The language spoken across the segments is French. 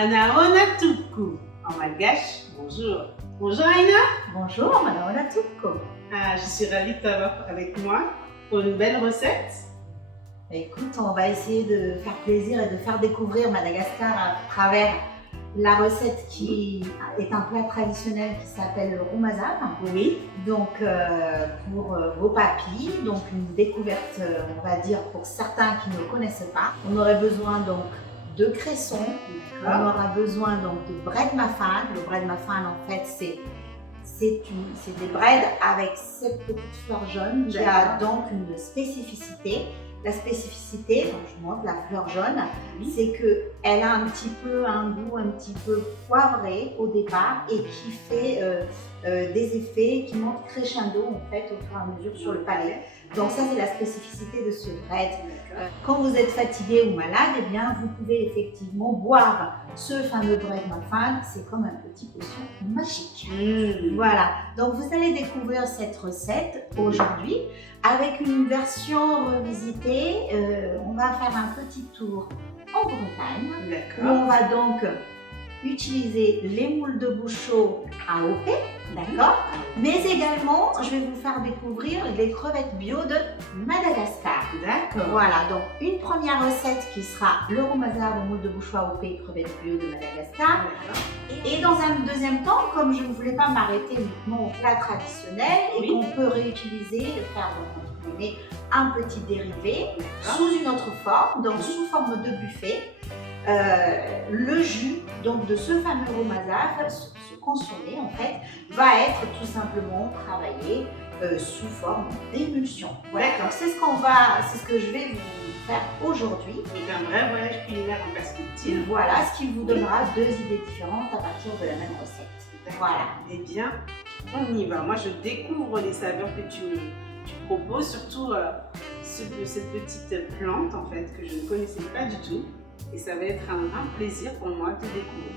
Manaona Tuku. En malgache, bonjour. Bonjour Aina. Bonjour, Manaona Tuku. Je suis ravie de t'avoir avec moi pour une belle recette. Écoute, on va essayer de faire plaisir et de faire découvrir Madagascar à travers la recette qui est un plat traditionnel qui s'appelle le roumazab. Oui. Donc pour vos papilles, donc une découverte, on va dire pour certains qui ne connaissent pas. On aurait besoin donc de cresson, on aura besoin donc de bread muffin. Le bread muffin en fait c'est des breads avec cette petite fleur jaune qui a donc une spécificité. La spécificité, donc je montre la fleur jaune, c'est qu'elle a un petit peu un goût un petit peu poivré au départ et qui fait des effets qui montent crescendo en fait au fur et à mesure sur le palais. Donc ça c'est la spécificité de ce bread. Quand vous êtes fatigué ou malade, eh bien vous pouvez effectivement boire ce fameux bread muffin. C'est comme un petit potion magique. Voilà, donc vous allez découvrir cette recette aujourd'hui avec une version revisitée. On va faire un petit tour en Bretagne. Où on va donc utiliser les moules de bouchot AOP, d'accord. Mais également, je vais vous faire découvrir les crevettes bio de Madagascar. D'accord. Voilà, donc une première recette qui sera le roumazab aux moules de bouchot AOP crevettes bio de Madagascar. Et dans un deuxième temps, comme je ne voulais pas m'arrêter uniquement au plat traditionnel et qu'on peut réutiliser, le faire dans notre guillemets, un petit dérivé sous une autre forme, donc sous forme de buffet. Le jus donc de ce fameux roumazab, ce consommé en fait, va être tout simplement travaillé sous forme d'émulsion. Voilà. Donc c'est ce que je vais vous faire aujourd'hui. Donc un vrai voyage culinaire en perspective. Voilà, ce qui vous donnera deux idées différentes à partir de la même recette. Voilà. Eh bien, on y va. Moi, je découvre les saveurs que tu proposes, surtout cette petite plante en fait que je ne connaissais pas du tout. Et ça va être un plaisir pour moi de découvrir.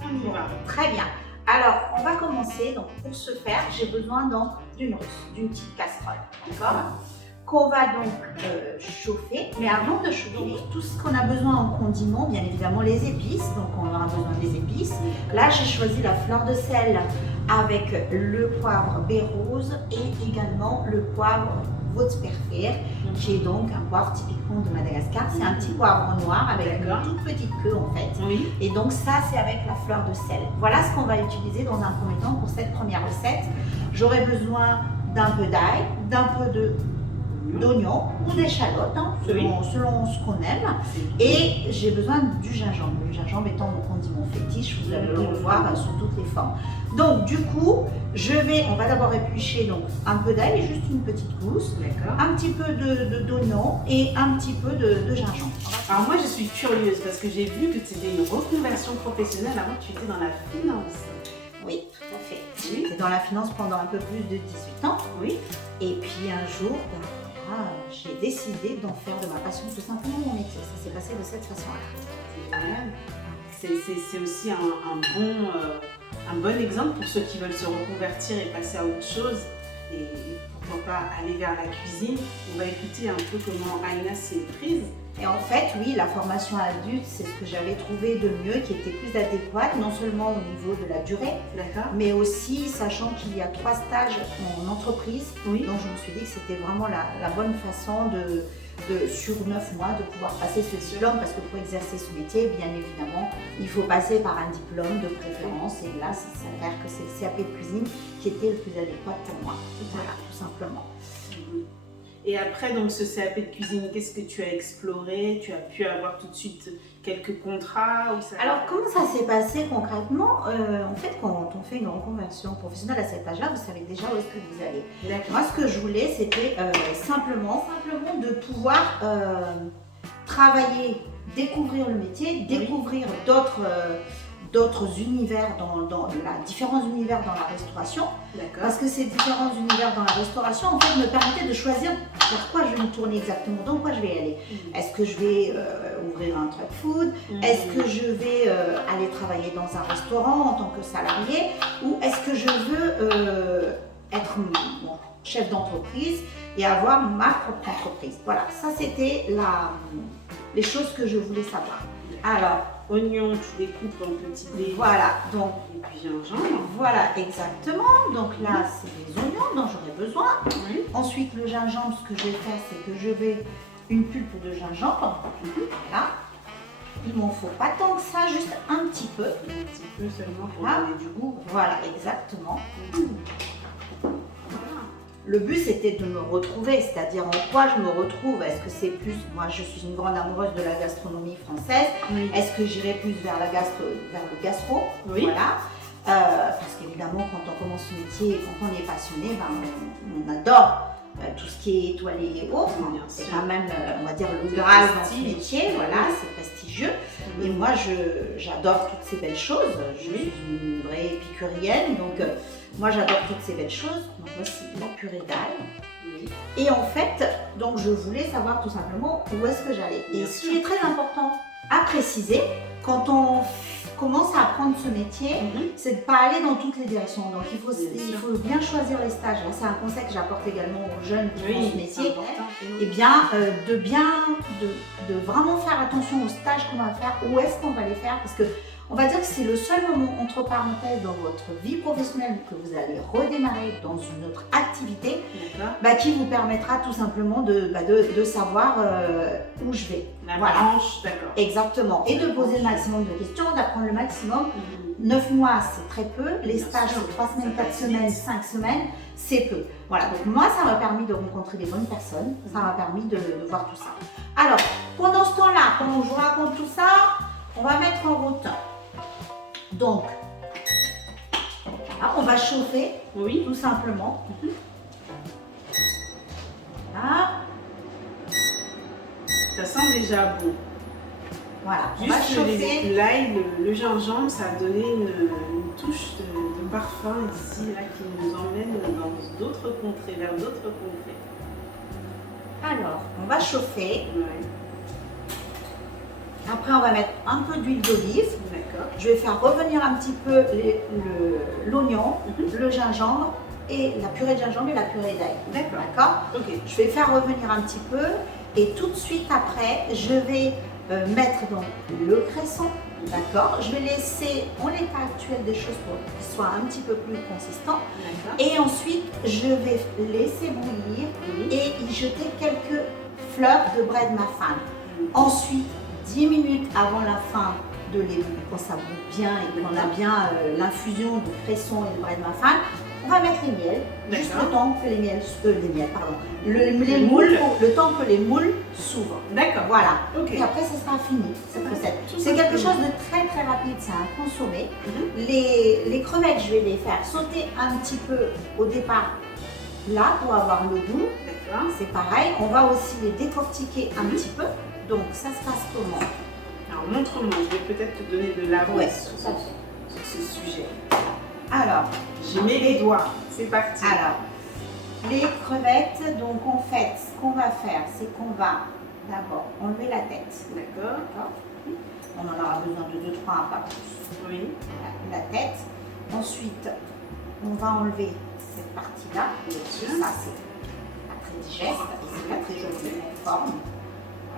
On y va. Très bien. Alors, on va commencer. Donc, pour ce faire, j'ai besoin donc d'une petite casserole, d'accord, qu'on va donc chauffer. Mais avant de chauffer, tout ce qu'on a besoin en condiment, bien évidemment les épices. Donc, on aura besoin des épices. Là, j'ai choisi la fleur de sel avec le poivre baie rose et également le poivre Vaudsperfer, qui est donc un poivre typiquement de Madagascar. C'est un petit poivre noir avec une toute petite queue en fait. Oui. Et donc ça, c'est avec la fleur de sel. Voilà ce qu'on va utiliser dans un premier temps pour cette première recette. J'aurai besoin d'un peu d'ail, d'un peu d'oignon ou d'échalotes, hein, selon ce qu'on aime. Et j'ai besoin du gingembre. Le gingembre étant mon condiment fétiche, vous allez le revoir sous toutes les formes. Donc du coup, on va d'abord éplucher donc un peu d'ail, juste une petite gousse, un petit peu d'oignon et un petit peu de gingembre. Alors moi je suis curieuse parce que j'ai vu que c'était une reconversion professionnelle avant que tu étais dans la finance. Oui, tout à fait. J'étais dans la finance pendant un peu plus de 18 ans. Oui. Et puis un jour, j'ai décidé d'en faire de ma passion tout simplement mon métier. Ça s'est passé de cette façon-là. C'est aussi un bon exemple pour ceux qui veulent se reconvertir et passer à autre chose. Et pourquoi pas aller vers la cuisine. On va écouter un peu comment Aina s'est prise. Et en fait, oui, la formation adulte, c'est ce que j'avais trouvé de mieux, qui était plus adéquate, non seulement au niveau de la durée, mais aussi sachant qu'il y a 3 stages en entreprise. Donc je me suis dit que c'était vraiment la bonne façon sur 9 mois de pouvoir passer ce diplôme, parce que pour exercer ce métier, bien évidemment, il faut passer par un diplôme de préférence. Et là, ça s'avère que c'est le CAP de cuisine qui était le plus adéquat pour moi. Voilà, tout simplement. Et après, donc, ce CAP de cuisine, qu'est-ce que tu as exploré? Tu as pu avoir tout de suite quelques contrats Alors, comment ça s'est passé concrètement? En fait, quand on fait une reconversion professionnelle à cet âge-là, vous savez déjà où est-ce que vous allez. Moi, ce que je voulais, c'était simplement de pouvoir travailler, découvrir le métier, découvrir d'autres univers, différents univers dans la restauration. Parce que ces différents univers dans la restauration en fait me permettaient de choisir vers quoi je vais me tourner exactement, dans quoi je vais aller. Est-ce que je vais ouvrir un truck food? Est-ce que je vais aller travailler dans un restaurant en tant que salarié? Ou est-ce que je veux être chef d'entreprise et avoir ma propre entreprise? Voilà, ça c'était les choses que je voulais savoir. Alors, oignon, tu découpes en petits dés. Voilà, donc Et puis gingembre. voilà, exactement. Donc là, c'est les oignons dont j'aurai besoin. Oui. Ensuite, le gingembre, ce que je vais faire, c'est que je vais une pulpe de gingembre. Voilà. Il m'en faut pas tant que ça, juste un petit peu. Un petit peu seulement pour Voilà. donner du goût. Voilà, exactement. Voilà. Le but, c'était de me retrouver, c'est-à-dire en quoi je me retrouve. Est-ce que c'est plus, moi je suis une grande amoureuse de la gastronomie française, Oui. est-ce que j'irai plus vers vers le gastro? Oui. Voilà. Parce qu'évidemment, quand on commence ce métier et quand on est passionné, on adore tout ce qui est étoilé et autres. Bien C'est sûr. quand même, on va dire, le C'est Graal dans ce prestige. métier. Voilà, Oui. c'est prestigieux. Oui. Et moi, j'adore toutes ces belles choses. Je suis une vraie épicurienne, donc moi, j'adore toutes ces belles choses. Donc voici la purée d'ail. Oui. Et en fait, donc je voulais savoir tout simplement où est-ce que j'allais. Et Bien ce sûr. qui est très important à préciser, quand on commence à apprendre ce métier, c'est de ne pas aller dans toutes les directions. Donc il faut bien choisir les stages. C'est un conseil que j'apporte également aux jeunes qui font ce métier. Et bien, de vraiment faire attention aux stages qu'on va faire, où est-ce qu'on va les faire, parce que on va dire que c'est le seul moment, entre parenthèses, dans votre vie professionnelle que vous allez redémarrer dans une autre activité, qui vous permettra tout simplement de savoir où je vais. La Voilà. branche, d'accord. Exactement. Et de poser le maximum de questions, d'apprendre le maximum. 9 mois, c'est très peu. Les Bien stages, sûr. c'est 3 semaines, Ça 4 passe semaines, vite. 5 semaines, c'est peu. Voilà, donc moi, ça m'a permis de rencontrer des bonnes personnes. Ça m'a permis de voir tout ça. Alors, pendant ce temps-là, quand je vous raconte tout ça, on va mettre en route. Donc, là, on va chauffer, Oui. tout simplement. Voilà. Ça sent déjà bon. Voilà, on va Juste chauffer. l'ail, le gingembre, ça a donné une touche de parfum ici, là, qui nous emmène dans d'autres contrées, vers d'autres contrées. Alors, on va chauffer. Ouais. Après, on va mettre un peu d'huile d'olive. D'accord. Je vais faire revenir un petit peu l'oignon, le gingembre et la purée de gingembre et la purée d'ail. D'accord. D'accord? Ok. Je vais faire revenir un petit peu et tout de suite après, je vais mettre donc le cresson. D'accord? Je vais laisser en l'état actuel des choses pour qu'il soit un petit peu plus consistant. D'accord. Et ensuite, je vais laisser bouillir et y jeter quelques fleurs de bread muffin. Ensuite, 10 minutes avant la fin de l'ébullition, quand ça bout bien et qu'on a bien l'infusion de cresson et de bread muffin, on va mettre les miels, juste le temps que le temps que les moules s'ouvrent. D'accord. Voilà. Ok. Et après, ce sera fini, cette recette. Tout C'est quelque simplement. chose de très très rapide, c'est un consommé. Les crevettes, je vais les faire sauter un petit peu au départ, là, pour avoir le goût. D'accord. C'est pareil, on va aussi les décortiquer un petit peu. Donc, ça se passe comment? Alors, montre-moi, je vais peut-être te donner de l'avance Ouais, sur tout à fait. ce sujet. Alors, J'y mets les doigts. C'est parti. Alors, les crevettes, donc en fait, ce qu'on va faire, c'est qu'on va d'abord enlever la tête. D'accord. D'accord. On en aura besoin de 2-3, pas plus. Oui. La tête. Ensuite, on va enlever cette partie-là. Bien sûr. Ça, c'est pas très digeste et c'est pas très joli en forme.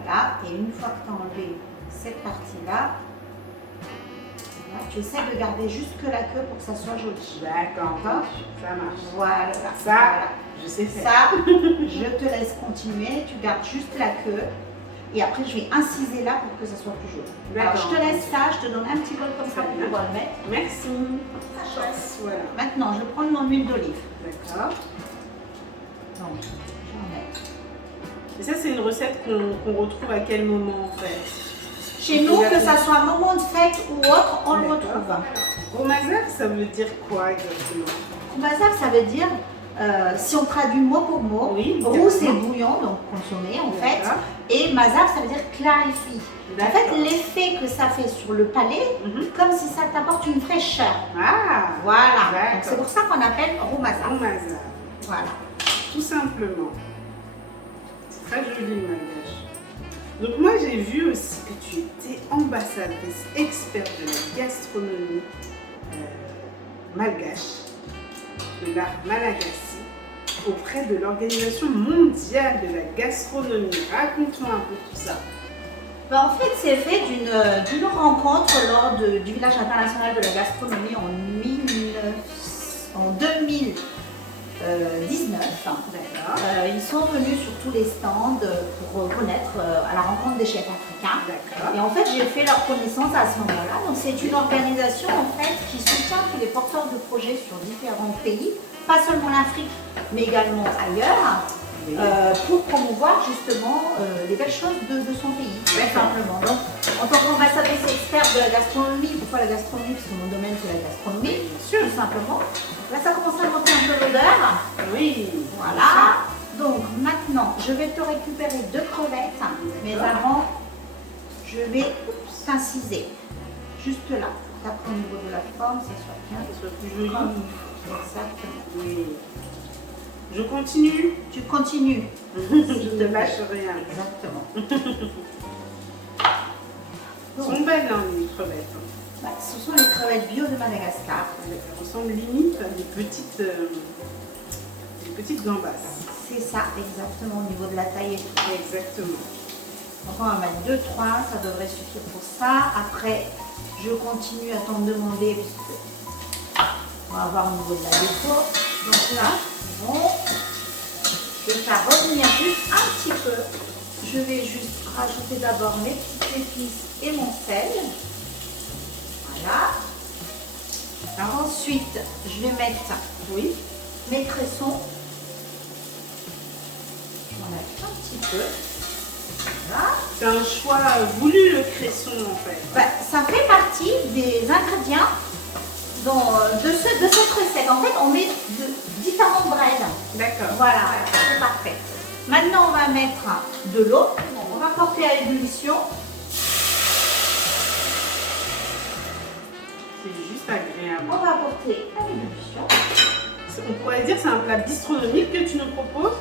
Voilà. Et une fois que tu as enlevé cette partie-là, tu essaies de garder juste que la queue pour que ça soit joli. D'accord. D'accord. Ça marche. Voilà. Ça, je sais faire. Ça, je te laisse continuer. Tu gardes juste la queue. Et après, je vais inciser là pour que ça soit plus joli. Alors, D'accord. je te laisse ça. Je te donne un petit bol comme ça pour pouvoir le mettre. Merci. Ça chauffe. Voilà. Maintenant, je vais prendre mon huile d'olive. D'accord. Donc, j'en mets. Et ça, c'est une recette qu'on retrouve à quel moment en fait? Chez nous, que ça soit un moment de fête ou autre, on le retrouve. Romazac, ça veut dire quoi exactement? Romazac, ça veut dire, si on traduit mot pour mot, Oui, roux c'est bouillon, donc consommé en fait, D'accord. et mazaf ça veut dire clarifie. En fait, l'effet que ça fait sur le palais, comme si ça t'apporte une fraîcheur. Ah, Voilà, d'accord. donc c'est pour ça qu'on appelle romazac. Romazac, Voilà. tout simplement. C'est très joli le malgache. Donc moi j'ai vu aussi que tu étais ambassadrice experte de la gastronomie malgache, de l'art malagasy, auprès de l'Organisation mondiale de la gastronomie. Raconte-moi un peu tout ça. Ben, en fait, c'est fait d'une rencontre lors du village international de la gastronomie en 2019. D'accord. Ils sont venus sur tous les stands pour connaître à la rencontre des chefs africains. D'accord. Et en fait, j'ai fait leur connaissance à ce moment-là. Donc, c'est une organisation en fait qui soutient tous les porteurs de projets sur différents pays, pas seulement l'Afrique, mais également ailleurs. Oui. Pour promouvoir justement les belles choses de son pays, tout simplement. Donc, en tant qu'ambassadrice experte de la gastronomie, pourquoi la gastronomie? Parce que mon domaine c'est la gastronomie, tout simplement. Là, ça commence à monter un peu l'odeur. Oui. Voilà. Donc, maintenant, je vais te récupérer 2 crevettes, mais avant, je vais t'inciser juste là. Après, au niveau de la forme, ça soit bien. Que ce soit plus joli. Exactement. Oui. Je continue. Tu continues. Je ne lâche rien. Exactement. Elles sont belles, hein, les crevettes. Bah, ce sont les crevettes bio de Madagascar. Elles ressemblent limite à des petites gambas. C'est ça, exactement, au niveau de la taille et tout. Exactement. Donc on va mettre 2-3, ça devrait suffire pour ça. Après, je continue à t'en demander, puisque on va voir au niveau de la déco. Donc là, bon, je vais faire revenir juste un petit peu. Je vais juste rajouter d'abord mes petites épices et mon sel. Voilà. Alors ensuite, je vais mettre, oui, mes cressons. On a un petit peu. Voilà. C'est un choix voulu, le cresson, en fait. Bah, ça fait partie des ingrédients de cette recette. En fait, on met différents breads. D'accord. Voilà, c'est parfait. Maintenant, on va mettre de l'eau. On va porter à ébullition. C'est juste agréable. On va porter à l'ébullition. On pourrait dire que c'est un plat bistronomique que tu nous proposes.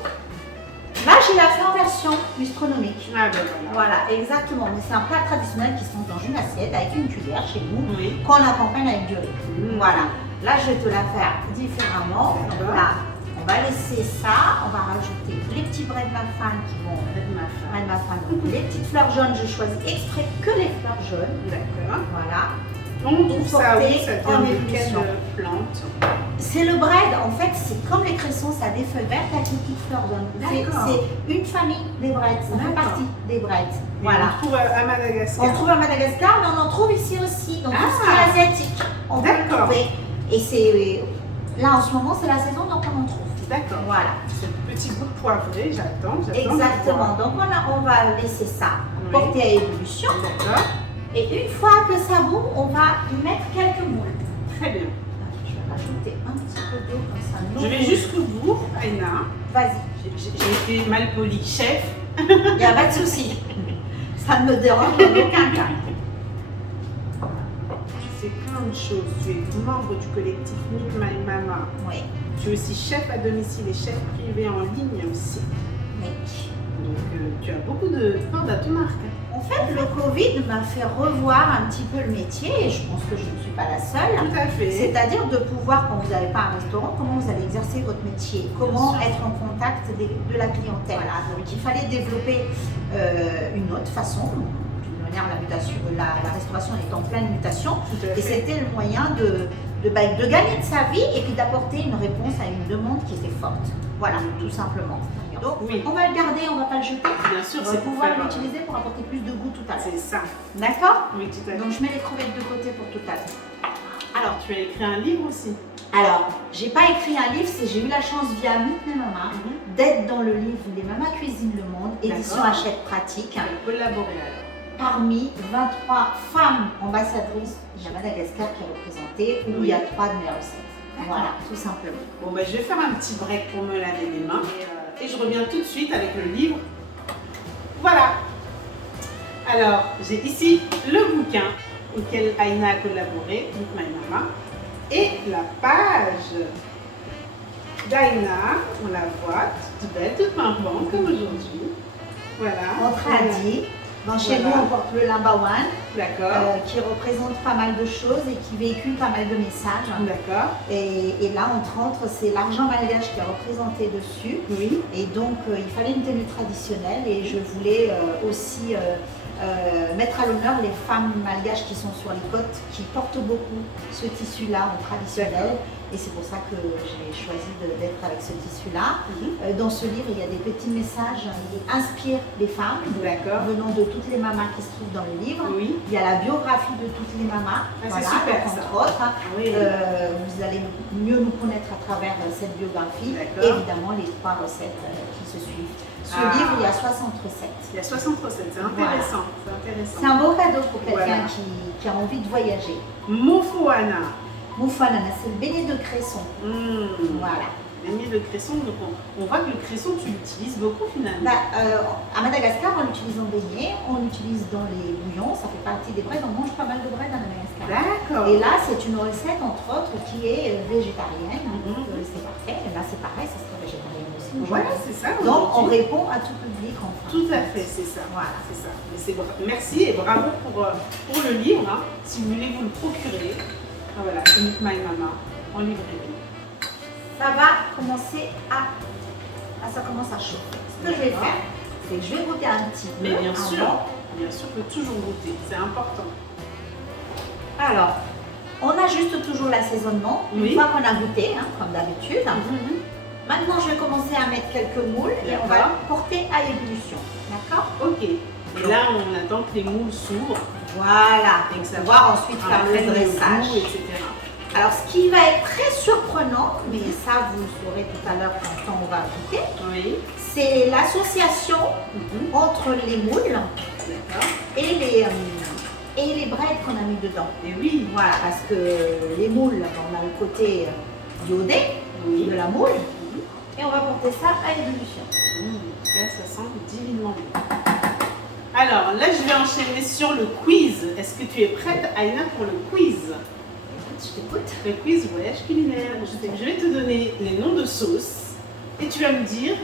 Là, je l'ai fait en version bistronomique. Ah ben voilà. Voilà, exactement. Mais c'est un plat traditionnel qui se mange dans une assiette avec une cuillère chez nous, Oui. qu'on accompagne avec du riz. Mmh. Voilà. Là, je vais te la faire différemment. Donc D'accord. là, on va laisser ça. On va rajouter les petits braies de ma femme qui vont. Braies de ma femme. Donc, les petites fleurs jaunes, je choisis exprès que les fleurs jaunes. D'accord. Voilà. On trouve ça où? Porter Ça en vient de ébullition. quelle plante? C'est le bread, en fait, c'est comme les cressons, ça a des feuilles vertes avec des petites fleurs jaunes. D'accord. C'est une famille des breads, ça fait D'accord. partie des breads. Et Voilà. on trouve à Madagascar. On trouve à Madagascar, mais on en trouve ici aussi, donc tout ce qui est asiatique. On peut le D'accord. trouver. Et c'est là en ce moment, c'est la saison, donc on en trouve. D'accord. Voilà. Ce petit goût poivré, j'attends. Exactement. Donc on va laisser ça Oui. porter à ébullition. D'accord. Et une fois que ça bout, on va y mettre quelques moules. Très bien. Je vais rajouter un petit peu d'eau comme ça. Je vais jusqu'au bout, Aïna. Vas-y. J'ai été mal polie. Chef. Il n'y a pas de souci. Ça ne me dérange en aucun cas. Tu fais plein de choses. Tu es membre du collectif Meet My Mama. Oui. Tu es aussi chef à domicile et chef privé en ligne aussi. Oui. Donc tu as beaucoup de cordes à ton arc. En fait, le Covid m'a fait revoir un petit peu le métier et je pense que je ne suis pas la seule. Tout à fait. C'est-à-dire de pouvoir, quand vous n'avez pas un restaurant, comment vous allez exercer votre métier, comment Bien sûr. être en contact de la clientèle. Voilà. Donc il fallait développer une autre façon. D'une manière, la restauration est en pleine mutation Tout à et fait. c'était le moyen de gagner de sa vie et puis d'apporter une réponse à une demande qui était forte. Voilà, tout simplement. Donc Oui. on va le garder, on ne va pas le jeter. Bien sûr, On va c'est pour pouvoir faire. l'utiliser pour apporter plus de goût tout à l'heure. C'est ça. D'accord? Oui, tout à fait. Donc je mets les crevettes de côté pour tout à l'heure. Alors, tu as écrit un livre aussi. Alors, j'ai pas écrit un livre, j'ai eu la chance via Meet My Mama d'être dans le livre Les Mamas Cuisinent le Monde, édition D'accord. Hachette Pratique, Collaborer alors. parmi 23 femmes ambassadrices de Madagascar qui est représentée, où il y a 3 de mes recettes. Voilà, tout simplement. Bon, ben, je vais faire un petit break pour me laver les mains et je reviens tout de suite avec le livre. Voilà. Alors, j'ai ici le bouquin auquel Aïna a collaboré, Meet My Mama, et la page d'Aïna, on la voit, toute belle, toute pimpante comme aujourd'hui. Voilà. On traduit. Donc chez Voilà. nous, on porte le Limba One, D'accord. qui représente pas mal de choses et qui véhicule pas mal de messages. D'accord. Et là, entre autres, c'est l'argent malgache qui est représenté dessus. Oui. Et donc, il fallait une tenue traditionnelle et je voulais aussi mettre à l'honneur les femmes malgaches qui sont sur les côtes, qui portent beaucoup ce tissu-là en traditionnel. Et c'est pour ça que j'ai choisi d'être avec ce tissu-là. Dans ce livre, il y a des petits messages qui inspirent les femmes, venant de toutes les mamas qui se trouvent dans le livre. Il y a la biographie de toutes les mamas, voilà, super, entre autres. Vous allez mieux nous connaître à travers cette biographie. Évidemment, les 3 recettes qui se suivent. Ce livre, il y a 60 recettes. Il y a 60 recettes, c'est intéressant. C'est un beau cadeau pour quelqu'un qui a envie de voyager. Mofoana. Moufalana, c'est le beignet de cresson. Voilà. Beignet de cresson, donc on voit que le cresson, tu l'utilises beaucoup finalement. À Madagascar, on l'utilise en beignet, on l'utilise dans les bouillons, ça fait partie des breads, on mange pas mal de bread à Madagascar. D'accord. Et là, c'est une recette, entre autres, qui est végétarienne. C'est parfait. Et là, c'est pareil, ça serait végétarien aussi. Voilà, c'est ça. Donc, on répond à tout public en France. Tout à fait, c'est ça. Voilà. C'est ça. Merci et bravo pour le livre. Hein. Si vous voulez vous le procurer, voilà, Meet My Mama en librairie. Ça va commencer ça commence à chauffer. Ce que je vais faire, c'est que je vais goûter un petit peu. Mais bien sûr, faut toujours goûter, c'est important. Alors, on ajuste toujours l'assaisonnement une fois qu'on a goûté, hein, comme d'habitude. Maintenant, je vais commencer à mettre quelques moules et on va porter à l'ébullition. D'accord? Ok. Et là, on attend que les moules s'ouvrent. Voilà, et pouvoir ensuite faire le dressage, etc. Alors, ce qui va être très surprenant, mais ça vous saurez tout à l'heure quand on va goûter, c'est l'association entre les moules et les breads qu'on a mis dedans. Et oui, voilà, parce que les moules, on a le côté iodé de la moule, et on va porter ça à l'ébullition. Là, ça sent divinement bon. Alors, là, je vais enchaîner sur le quiz. Est-ce que tu es prête, Aïna, pour le quiz? Je t'écoute. Le quiz voyage culinaire. Je vais te donner les noms de sauces et tu vas me dire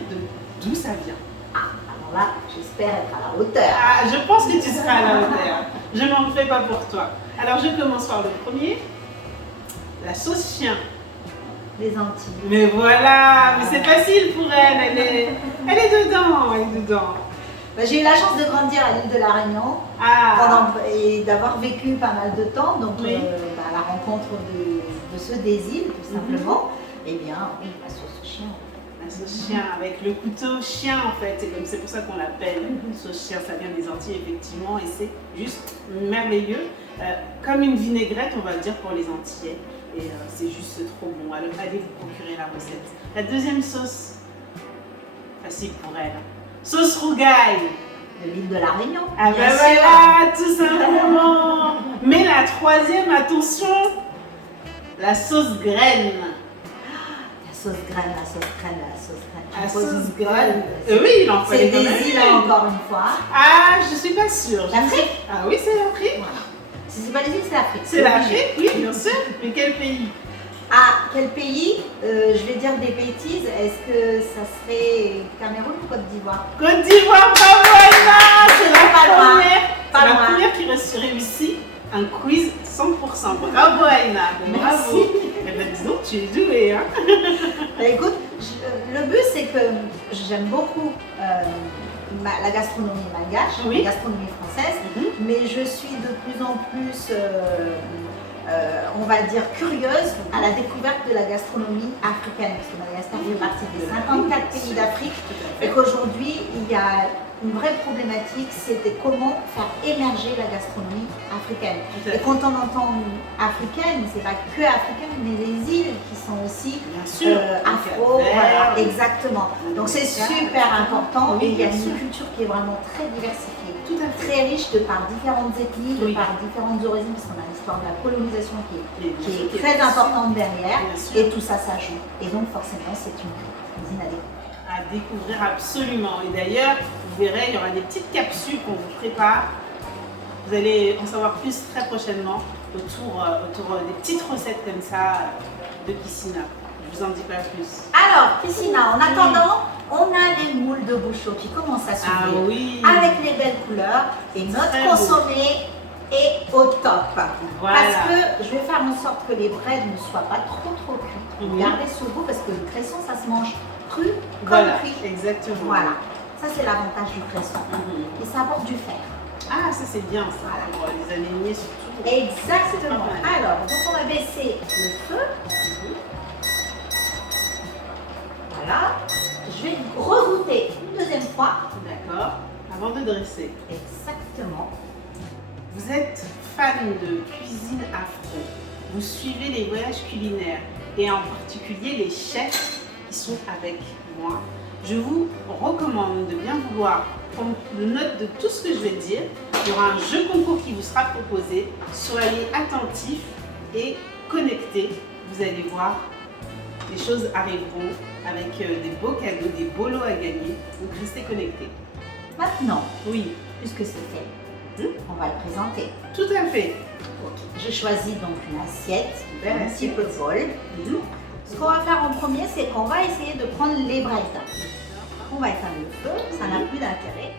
d'où ça vient. Alors là, j'espère être à la hauteur. Je pense que tu seras à la hauteur. Je m'en fais pas pour toi. Alors, je commence par le premier. La sauce chien. Les Antilles. Mais voilà, mais c'est facile pour elle. Elle est dedans. J'ai eu la chance de grandir à l'île de la Réunion et d'avoir vécu pas mal de temps, donc à la rencontre de ceux des îles, tout simplement. Eh bien, oui, la sauce chien. La sauce chien avec le couteau chien en fait, c'est pour ça qu'on l'appelle sauce chien, ça vient des Antilles effectivement et c'est juste merveilleux. Comme une vinaigrette, on va le dire pour les Antillais. Et c'est juste trop bon. Allez vous procurer la recette. La deuxième sauce, facile pour elle. Sauce rougaille. De l'île de la Réunion. Ah ben voilà, tout simplement. Mais la troisième, attention, la sauce graine. La sauce graine. La sauce graine. Oui, il en fallait quand même. C'est des îles encore une fois. Je suis pas sûre. L'Afrique? Ah oui, c'est l'Afrique. Voilà. Si c'est pas les îles, c'est l'Afrique. C'est l'Afrique, oui, bien sûr. Mais quel pays? Quel pays? Je vais dire des bêtises. Est-ce que ça serait Cameroun ou Côte d'Ivoire? Côte d'Ivoire, bravo Aïna! C'est la loin. première qui réussit un quiz 100%. Bravo Aïna! Bravo! Eh bien dis donc, tu es douée, hein? Écoute, le but c'est que j'aime beaucoup la gastronomie malgache, la gastronomie française, mais je suis de plus en plus on va dire curieuse à la découverte de la gastronomie africaine, parce que Madagascar fait partie des 54 pays d'Afrique et qu'aujourd'hui il y a une vraie problématique, c'était comment faire émerger la gastronomie africaine. Et quand on entend africaine, c'est pas que africaine, mais les îles qui sont aussi afro, voilà, exactement. Donc c'est super important et il y a une culture qui est vraiment très diversifiée, très riche de par différentes ethnies, de par différentes origines, parce qu'on a l'histoire de la colonisation qui est très importante derrière, et tout ça s'ajoute. Et donc forcément c'est une cuisine à découvrir absolument. Et d'ailleurs, vous verrez, il y aura des petites capsules qu'on vous prépare. Vous allez en savoir plus très prochainement autour des petites recettes comme ça de Kissina. Je vous en dis pas plus. Alors, Kissina, en attendant, on a les moules de Bouchot qui commencent à s'ouvrir avec les belles couleurs et notre consommé est au top. Voilà. Parce que je vais faire en sorte que les breads ne soient pas trop cuits. Gardez ce goût parce que le cresson, ça se mange cru comme cuit. Exactement. Voilà. Ça, c'est l'avantage du cresson. Et ça apporte du fer. Ah, ça c'est bien ça, pour les alignés surtout. Exactement. C'est pas mal. Alors, donc on va baisser le feu. Voilà. Je vais regoûter une deuxième fois. D'accord. Avant de dresser. Exactement. Vous êtes fan de cuisine afro. Vous suivez les voyages culinaires et en particulier les chefs qui sont avec moi. Je vous recommande de bien vouloir prendre note de tout ce que je vais dire. Il y aura un jeu concours qui vous sera proposé. Soyez attentifs et connectés. Vous allez voir, les choses arriveront avec des beaux cadeaux, des beaux lots à gagner. Donc restez connectés. Maintenant, Oui, puisque c'est fait, on va le présenter. tout à fait. Je choisis donc une assiette, Belle un petit assiette. peu folle. Ce qu'on va faire en premier, c'est qu'on va essayer de prendre les breads. On va éteindre le feu, ça n'a plus d'intérêt.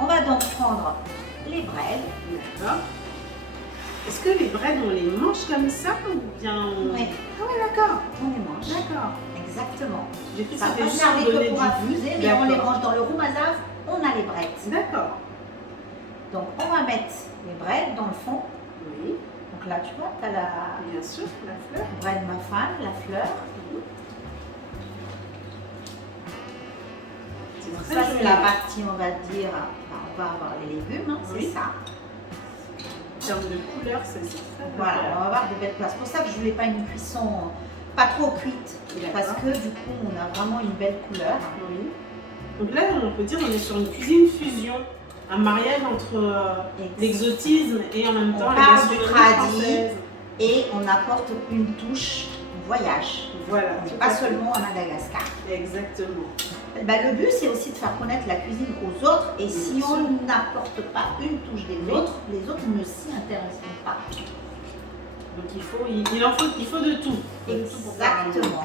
On va donc prendre les breads. D'accord. Est-ce que les breads, on les mange comme ça ou bien on... Oui. Ah ouais, d'accord. On les mange. D'accord. Exactement. J'ai cru que Ça c'était va juste servir pour donner que pour du infuser, goût. mais on les D'accord. mange dans le roux mazave, on a les breads. D'accord. Donc on va mettre les breads dans le fond. Oui, Donc là, tu vois, tu as la bien sûr, la fleur. bread muffin, la fleur. C'est Donc très ça, c'est joli. la partie, on va dire, enfin, on va avoir les légumes, hein, Oui. c'est ça. En termes de couleur, c'est très Voilà, agréable. on va avoir de belles places. C'est pour ça que je voulais pas une cuisson pas trop cuite, parce D'accord. que du coup, on a vraiment une belle couleur. Oui. Donc là, on peut dire qu'on est sur une cuisine fusion. Un mariage entre l'exotisme et en même On temps la parle du gastronomie tradi. française. Et on apporte une touche voyage. Voilà, On n'est tout pas à fait. seulement à Madagascar. Exactement. Ben, le but, c'est aussi de faire connaître la cuisine aux autres. Et si Bien sûr. on n'apporte pas une touche des Oui. autres, les autres ne s'y intéresseront pas. Donc il faut de tout. Il faut de tout pour faire un Exactement.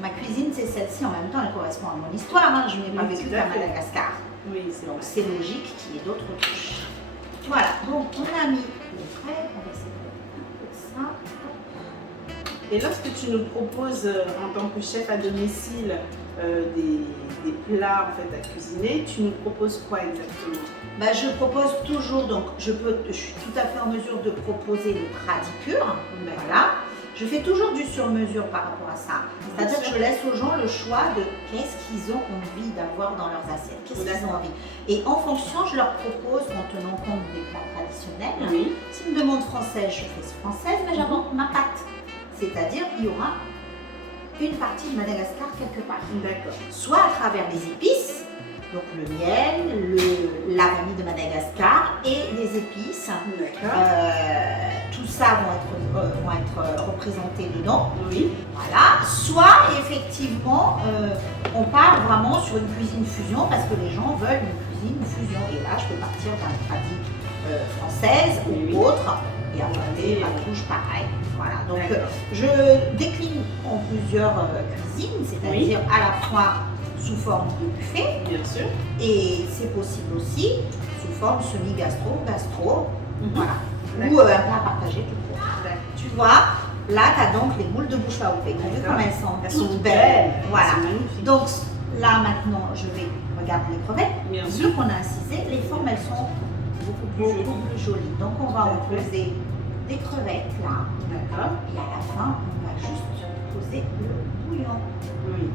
Ma cuisine, c'est celle-ci. En même temps, elle correspond à mon histoire. Hein. Je n'ai pas Oui, vécu tout à qu'à fait. Madagascar. Oui, c'est Donc vrai. c'est logique qu'il y ait d'autres touches. Voilà, donc on a mis les frais, on va essayer de mettre un peu de ça. Et lorsque tu nous proposes en tant que chef à domicile des plats en fait à cuisiner, tu nous proposes quoi exactement? Bah, je propose toujours, donc je suis tout à fait en mesure de proposer le tradicure. Voilà. Je fais toujours du sur-mesure par rapport à ça. C'est-à-dire que je laisse aux gens le choix de qu'est-ce qu'ils ont envie d'avoir dans leurs assiettes, qu'est-ce qu'ils ont envie. Et en fonction, je leur propose, en tenant compte des plats traditionnels, Oui. s'ils me demandent française, je fais française, mais j'invente ma pâte. C'est-à-dire qu'il y aura une partie de Madagascar quelque part. D'accord. Soit à travers les épices, donc le miel, la vanille de Madagascar et les épices. D'accord. Tout ça vont être représentés dedans. Oui. Voilà. Soit effectivement, on part vraiment sur une cuisine fusion parce que les gens veulent une cuisine fusion. Et là, je peux partir d'un tradit française Oui. ou autre et apporter ma touche pareil. Voilà. Donc je décline en plusieurs cuisines, c'est-à-dire à la fois sous forme de buffet, Bien sûr. et c'est possible aussi sous forme semi-gastro, gastro, voilà. Ou D'accord. un plat partagé tout court. D'accord. Tu vois, là tu as donc les moules de bouche à ouvrir. Vu comme elles sont Elles toutes sont belles. belles. Voilà. Elles sont magnifiques. Donc là maintenant, je vais regarder les crevettes. Bien Vu sûr. qu'on a incisé, les formes elles sont Beaucoup beaucoup plus jolies. Donc on va Tout à en fait. poser des crevettes là. D'accord. Et à la fin, on va juste poser le bouillon. Oui.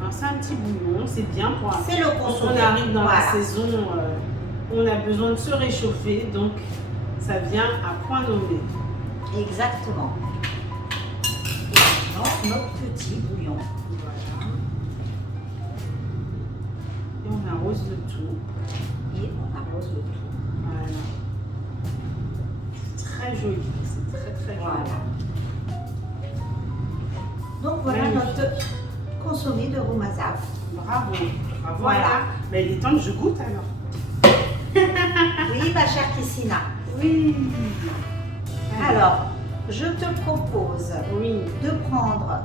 Alors c'est un petit bouillon, c'est bien pour un... C'est le Quand consommé. on arrive dans Voilà. la saison, on a besoin de se réchauffer, donc ça vient à point nommé. Exactement. Et maintenant, notre petit bouillon. Voilà. Et on arrose le tout. Et on arrose le tout. Voilà. C'est très joli, c'est très très joli. Voilà. Donc voilà Magnifique. notre consommé de Romazaf. Bravo, bravo. Voilà. Anna. Mais il est temps que je goûte alors. Oui, ma chère Kissina. Oui. Alors, je te propose Oui. de prendre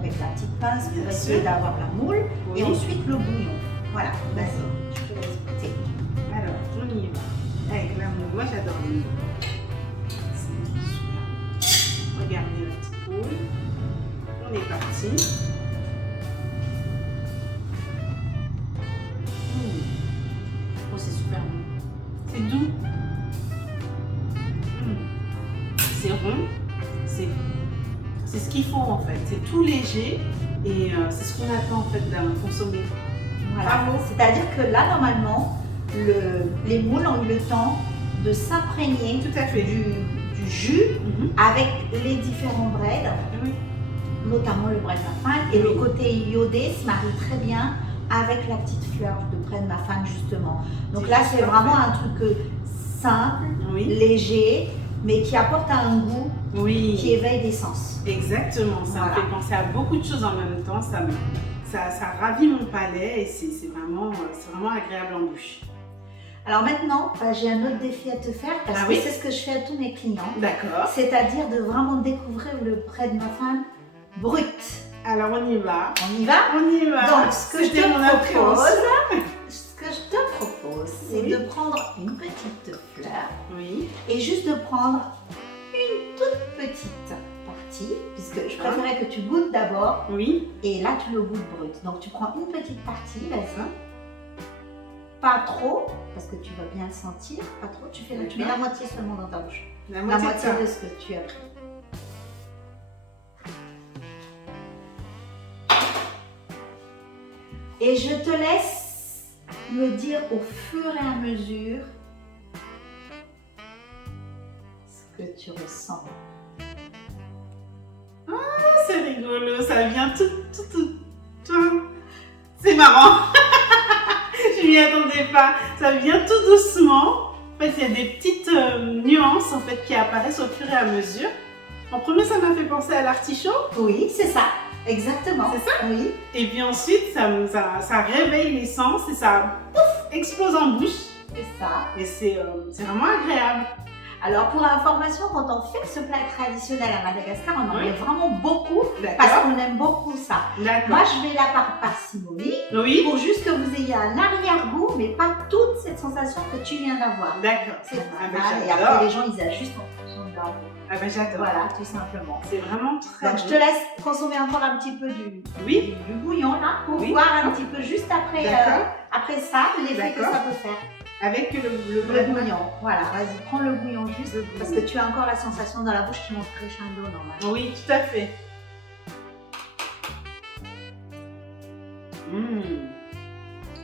avec la petite pince Bien pour essayer sûr. d'avoir la moule Oui. et ensuite le bouillon. Voilà, vas-y, D'accord. je te laisse goûter. Alors, on y va. Avec l'amour, moi j'adore les moules. C'est super. Regardez la petite poule. On est parti. Bon, c'est c'est rond, c'est ce qu'il faut en fait. C'est tout léger et c'est ce qu'on attend en fait d'un consommé. Voilà. C'est-à-dire que là, normalement, les moules ont eu le temps de s'imprégner Tout à fait. du jus avec les différents breads, Oui. notamment le bread muffin. Et le côté iodé se marie très bien avec la petite fleur de bread muffin justement. Donc là, c'est vraiment un truc simple, léger, mais qui apporte un goût qui éveille des sens. Exactement, ça me fait penser à beaucoup de choses en même temps, ça ravit mon palais et c'est vraiment agréable en bouche. Alors maintenant, j'ai un autre défi à te faire parce que c'est ce que je fais à tous mes clients. D'accord. C'est-à-dire de vraiment découvrir le bread muffin brut. Alors on y va. On y va? On y va. Donc ce que je te propose, c'est de prendre une petite fleur et juste de prendre une toute petite partie, puisque je préférais que tu goûtes d'abord et là tu le goûtes brut. Donc tu prends une petite partie, vas-y. Pas trop, parce que tu vas bien le sentir, pas trop, tu mets la moitié seulement dans ta bouche. La moitié de ce que tu as pris. Et je te laisse me dire au fur et à mesure ce que tu ressens. Ah, c'est rigolo, ça vient tout. C'est marrant. Je m'y attendais pas. Ça vient tout doucement. En fait, il y a des petites nuances en fait qui apparaissent au fur et à mesure. En premier, ça m'a fait penser à l'artichaut. Oui, c'est ça. Exactement. C'est ça? Oui. Et puis ensuite, ça réveille les sens et ça explose en bouche. C'est ça. Et c'est vraiment agréable. Alors pour information, quand on fait ce plat traditionnel à Madagascar, on en met vraiment beaucoup parce qu'on aime beaucoup ça. Moi je mets là par parcimonie pour juste que vous ayez un arrière-goût, mais pas toute cette sensation que tu viens d'avoir. D'accord. C'est et après les gens ils ajustent en fonction de leur goût. Ah ben j'adore. Voilà, tout simplement. C'est vraiment très bon. Donc je te laisse consommer encore un petit peu du bouillon là pour voir un petit peu juste après ça l'effet que ça peut faire. Avec le bouillon. Voilà, vas-y, prends le bouillon juste parce que tu as encore la sensation dans la bouche qui monte crescendo normalement. Oui, tout à fait.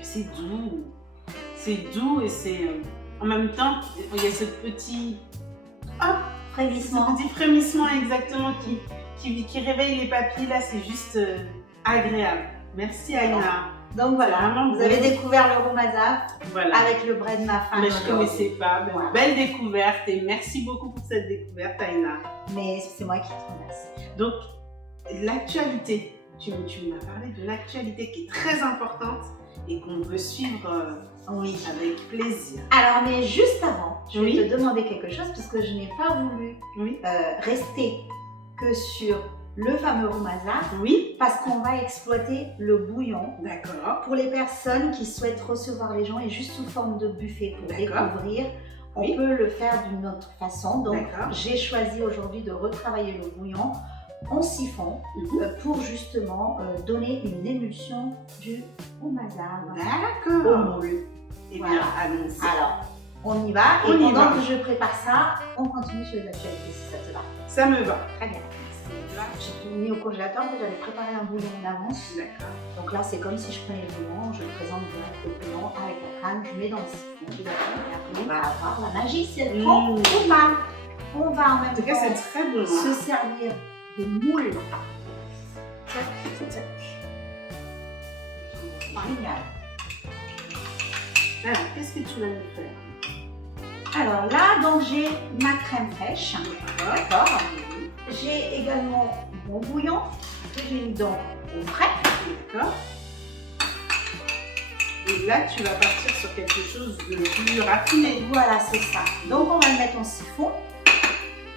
C'est doux. C'est doux et c'est en même temps, il y a ce petit frémissement. Ce petit frémissement exactement qui réveille les papilles. Là, c'est juste agréable. Merci Aïna. Donc voilà, vous avez découvert le Roumaza avec le bread muffin. Mais je ne connaissais pas. Belle découverte et merci beaucoup pour cette découverte, Aïna. Mais c'est moi qui te remercie. Donc, l'actualité, tu m'as parlé de l'actualité qui est très importante et qu'on veut suivre avec plaisir. Alors, mais juste avant, je vais te demander quelque chose parce que je n'ai pas voulu rester que sur le fameux Roumaza, parce qu'on va exploiter le bouillon pour les personnes qui souhaitent recevoir les gens et juste sous forme de buffet pour découvrir. On peut le faire d'une autre façon. Donc, j'ai choisi aujourd'hui de retravailler le bouillon en siphon pour justement donner une émulsion du Roumaza au moule. Et bien, allons-y. Alors, on y va. Et pendant que je prépare ça, on continue sur les actualités si ça te va. Ça me va. Très bien. J'ai mis au congélateur, j'avais préparé un bouillon d'avance. Donc là, c'est comme si je prenais le bouillon, je présente direct le bouillon avec la crème, je mets dans le siphon. Et après, on va avoir la magie, si elle prend ou pas. On va en même temps c'est très bon, se servir de moule. Génial. Alors, qu'est-ce que tu vas nous faire? Alors là, donc j'ai ma crème fraîche. D'accord. J'ai également mon bouillon que j'ai mis dans au frais. D'accord. Et là, tu vas partir sur quelque chose de plus raffiné. Voilà, c'est ça. Donc, on va le mettre en siphon.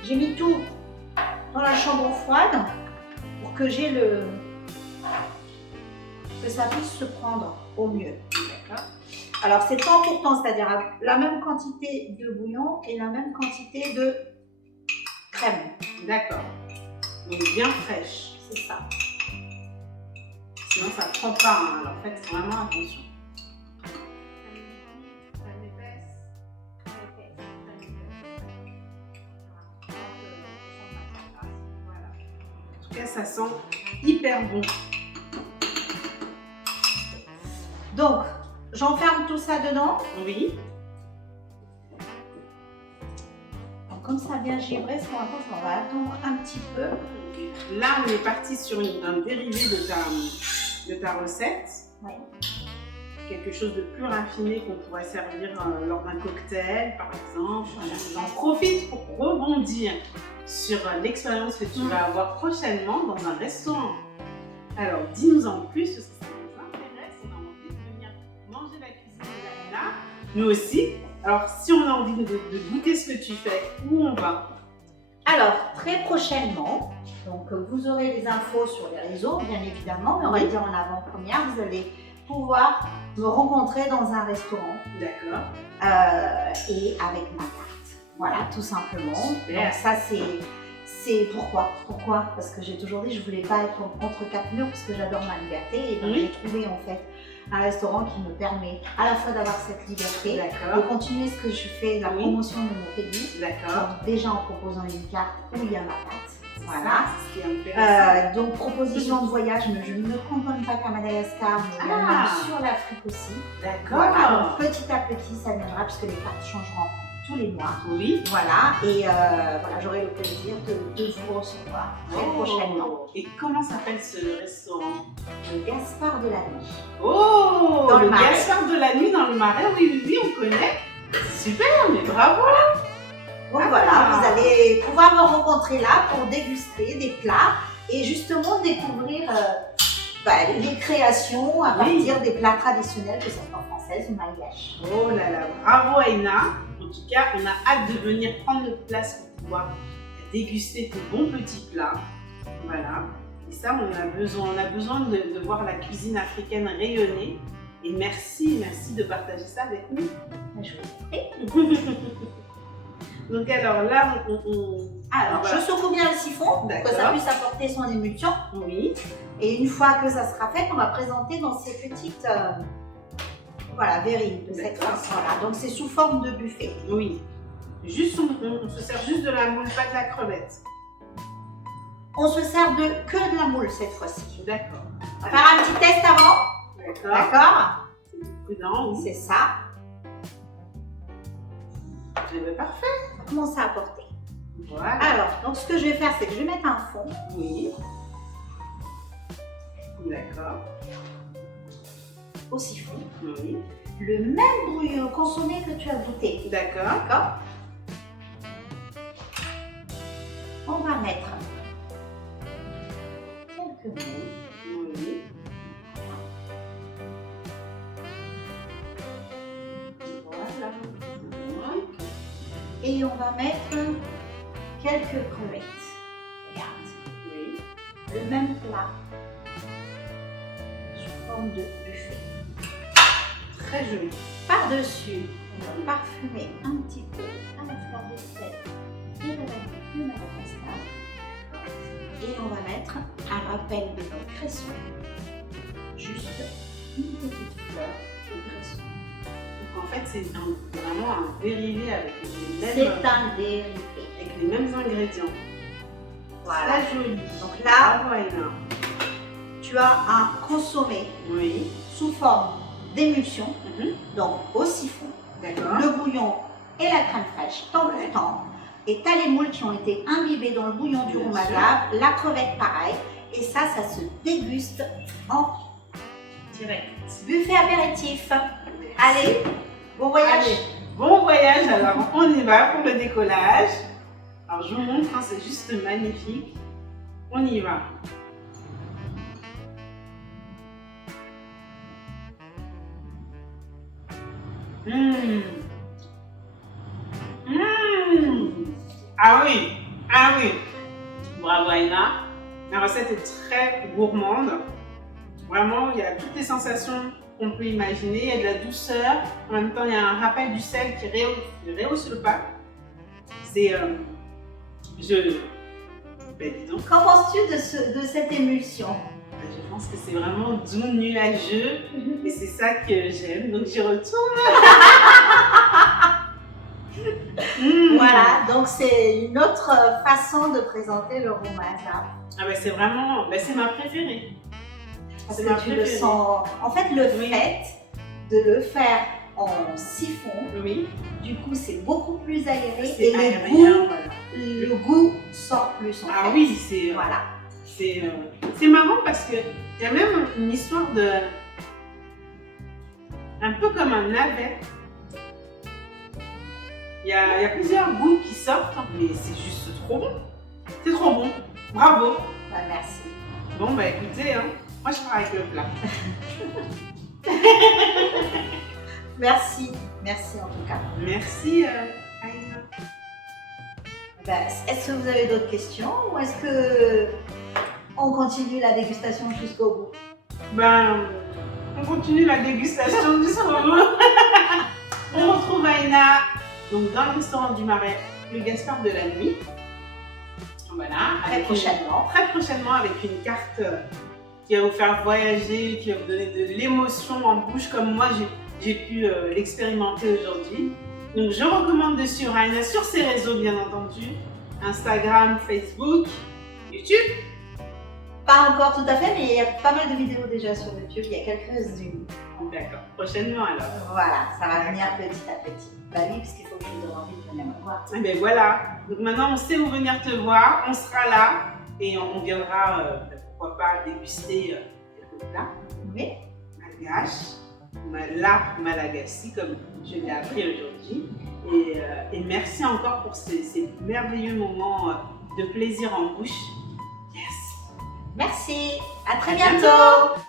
J'ai mis tout dans la chambre froide pour que j'ai que ça puisse se prendre au mieux. D'accord. Alors, c'est temps pour temps, c'est-à-dire la même quantité de bouillon et la même quantité de crème. D'accord. Donc bien fraîche. C'est ça. Sinon ça ne prend pas. Alors faites vraiment attention. tout cas, ça sent hyper bon. Donc, j'enferme tout ça dedans. Oui. Donc, comme ça a bien givré, ce qu'on va faire, c'est qu'on va attendre un petit peu. Là, on est parti sur un dérivé de ta recette. Oui. Quelque chose de plus raffiné qu'on pourrait servir lors d'un cocktail, par exemple. J'en profite pour rebondir sur l'expérience que tu vas avoir prochainement dans un restaurant. Alors, dis-nous en plus, parce que ça nous intéresse. On a envie de venir manger la cuisine de Laïla. Nous aussi. Alors, si on a envie de goûter ce que tu fais, où on va? Alors, très prochainement, donc vous aurez les infos sur les réseaux, bien évidemment, mais on va dire en avant-première, vous allez pouvoir me rencontrer dans un restaurant. D'accord. Et avec ma carte. Voilà, tout simplement. Super. Donc ça, c'est pourquoi. Pourquoi? Parce que j'ai toujours dit, je voulais pas être entre quatre murs, parce que j'adore ma liberté. Et donc, Oui. j'ai trouvé en fait un restaurant qui me permet à la fois d'avoir cette liberté, de D'accord. continuer ce que je fais, la Oui. promotion de mon pays. D'accord. Donc, déjà en proposant une carte où il y a ma carte. Voilà. Voilà. C'est ce qui est intéressant. Donc, proposition de voyage, mais je ne cantonne pas qu'à Madagascar, mais également Ah. sur l'Afrique aussi. D'accord. Voilà, donc petit à petit, ça viendra puisque les cartes changeront tous les mois. Oui. Voilà, et voilà, j'aurai le plaisir de vous recevoir très prochainement. Et comment s'appelle ce restaurant? Le Gaspard de la Nuit. Oh, Dans le le Marais. Gaspard de la Nuit dans le Marais, oui, oui, oui, on connaît. Super, mais bravo. Donc Ah. voilà, vous allez pouvoir me rencontrer là pour déguster des plats et justement découvrir les créations à Oui. partir des plats traditionnels, que ce soit françaises ou malgaches. Oh là là, bravo Aïna. En tout cas, on a hâte de venir prendre notre place pour pouvoir déguster tes bons petits plats. Voilà. Et ça, on a besoin de voir la cuisine africaine rayonner. Et merci de partager ça avec nous. Je vous en prie. Donc alors là, Alors, Voilà. je secoue bien le siphon pour que ça D'accord. puisse apporter son émulsion. oui, Et une fois que ça sera fait, on va présenter dans ces petites verrines de cette D'accord. façon-là. Donc, c'est sous forme de buffet. oui. Juste, on se sert juste de la moule, pas de la crevette. On se sert que de la moule cette fois-ci. D'accord. On va faire un petit test avant. D'accord. D'accord? Prudent, oui. C'est ça. Eh bien, parfait. Ça commence à apporter. Voilà. Alors, donc ce que je vais faire, c'est que je vais mettre un fond. Oui. D'accord. Au siphon. Oui. Le même bouillon consommé que tu as goûté. D'accord. D'accord? On va mettre quelques moules. Oui. Voilà. Et on va mettre quelques crevettes. Regarde. Oui. Le même plat. Sous forme de buffet. Très joli. Par-dessus, on va parfumer un petit peu à la fleur de sel et de la de Madagascar. Et on va mettre un rappel de notre cresson. Juste une petite fleur de cresson. Donc en fait, c'est vraiment un dérivé avec C'est un dérivé. les mêmes ingrédients. Voilà. Très joli. Donc là, Bravo, Aïna. tu as un consommé Oui. sous forme d'émulsion, Mhm. donc au siphon, D'accord. le bouillon et la crème fraîche, temps pour temps. Et tu as les moules qui ont été imbibés dans le bouillon du Bien rouge sûr. agave, la crevette pareil. Et ça se déguste en Direct. buffet apéritif. Allez, bon voyage. Allez, bon voyage. Alors, on y va pour le décollage. Alors, je vous montre, hein, c'est juste magnifique. On y va. Mmh. Mmh. Ah oui, ah oui. Bravo Aïna. La recette est très gourmande. Vraiment, il y a toutes les sensations qu'on peut imaginer. Il y a de la douceur. En même temps, il y a un rappel du sel qui rehausse le pas. C'est... Ben, dis donc. Qu'en penses-tu de cette émulsion? Je pense que c'est vraiment doux, nuageux. Et c'est ça que j'aime. Donc, j'y retourne. Voilà, donc c'est une autre façon de présenter le romaja. Ah ben c'est vraiment, ben c'est ma préférée. Parce C'est ma que tu le préférée. sens. En fait, le Oui. fait de le faire en siphon, Oui, du coup, c'est beaucoup plus aéré c'est et aérien, voilà. le goût sort plus en Ah fait. oui, c'est Voilà. c'est marrant parce que il y a même une histoire de un peu comme un navet. Il y a plusieurs goûts qui sortent, mais c'est juste trop bon. C'est trop bon. Bravo. Bah, merci. Bon bah écoutez, hein, moi je pars avec le plat. Merci. Merci en tout cas. Merci Aïna. Ben, est-ce que vous avez d'autres questions ou est-ce que on continue la dégustation jusqu'au bout? Ben, on continue la dégustation jusqu'au bout. On retrouve Aïna donc, dans le restaurant du Marais, le Gaspard de la nuit. Voilà. Très prochainement. Très prochainement avec une carte qui va vous faire voyager, qui va vous donner de l'émotion en bouche comme moi j'ai pu l'expérimenter aujourd'hui. Donc je recommande de suivre Aïna sur ses réseaux bien entendu. Instagram, Facebook, YouTube. Pas encore tout à fait, mais il y a pas mal de vidéos déjà sur YouTube, il y a quelques-unes. D'accord, prochainement alors. Voilà, ça va venir petit à petit. Bah oui, parce qu'il faut que je vous donne envie de venir me voir. Et bien voilà, donc maintenant on sait où venir te voir, on sera là et on viendra, pourquoi pas, déguster quelques plats. Oui. Malgache, la Malagasy comme je l'ai appris aujourd'hui. Et merci encore pour ces merveilleux moments de plaisir en bouche. Yes! Merci, à très À bientôt. bientôt.